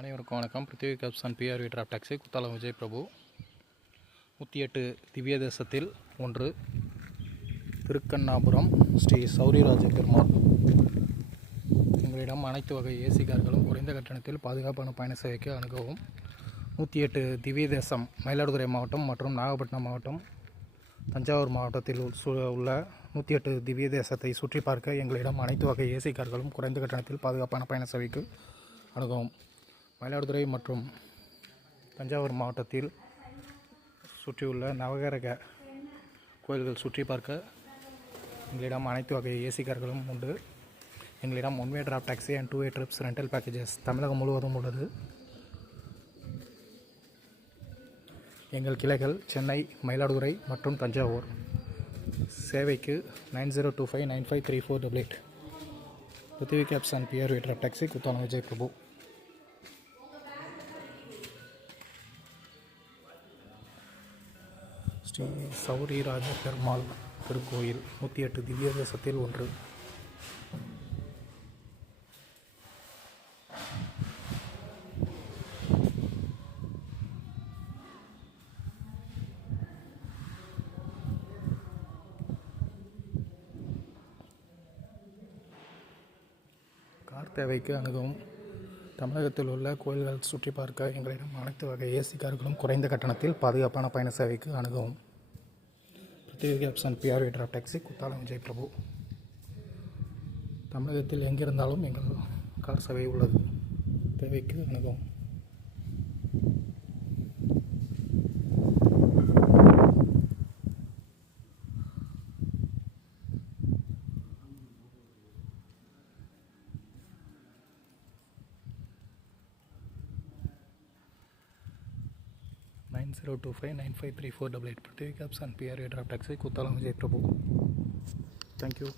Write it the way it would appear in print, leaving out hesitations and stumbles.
அனைவருக்கும் வணக்கம். Prithvi cabs and PRV drop taxi Kuthalam Vijay Prabhu. 108 திவ்ய தேசத்தில் ஒன்று, திருக்கண்ணாபுரம் ஸ்ரீ சௌரிராஜ பெருமாள். எங்களிடம் அனைத்து வகை ஏசி கார்களும் குறைந்த கட்டணத்தில் பாதுகாப்பான பயண சேவைக்கு அணுகவும். 108 திவ்ய தேசம் மயிலாடுதுறை மாவட்டம் மற்றும் நாகப்பட்டினம் மாவட்டம், தஞ்சாவூர் மாவட்டத்தில் உள்ள 108 திவ்ய தேசத்தை சுற்றி பார்க்க எங்களிடம் அனைத்து வகை ஏசி கார்களும் குறைந்த கட்டணத்தில் பாதுகாப்பான பயண சேவைக்கு அணுகவும். மயிலாடுதுறை மற்றும் தஞ்சாவூர் மாவட்டத்தில் சுற்றியுள்ள நவகிரக கோயில்கள் சுற்றி பார்க்க எங்களிடம் அனைத்து வகை ஏசி கார்களும் உண்டு. எங்களிடம் one way drop taxi and two way trips rental packages Tamilagam முழுவதும் உள்ளது. எங்கள் கிளைகள் சென்னை, மயிலாடுதுறை மற்றும் தஞ்சாவூர். சேவைக்கு 9025953488. Prithvi cabs and PRV drop taxi Kuthalam Vijay Prabhu. Sri Sowriraja Perumal திருக்கோயில் 108 திவ்ய தேசத்தில் ஒன்று. கார் தேவைக்கு அணுகவும். தமிழகத்தில் உள்ள கோயில்கள் சுற்றி பார்க்க எங்களிடம் அனைத்து வகை ஏசி கார்களும் குறைந்த கட்டணத்தில் பாதுகாப்பான பயண சேவைக்கு அணுகவும். Prithvi cabs and PRV drop taxi Kuthalam Vijay Prabhu. தமிழகத்தில் எங்கிருந்தாலும் எங்கள் கார் சேவை உள்ளது. தேவைக்கு அணுகவும். Nine 9025953488. Prithvi Cabs and PRA Draft Taxi, Kuttalam Vijay Prabhu. Thank you.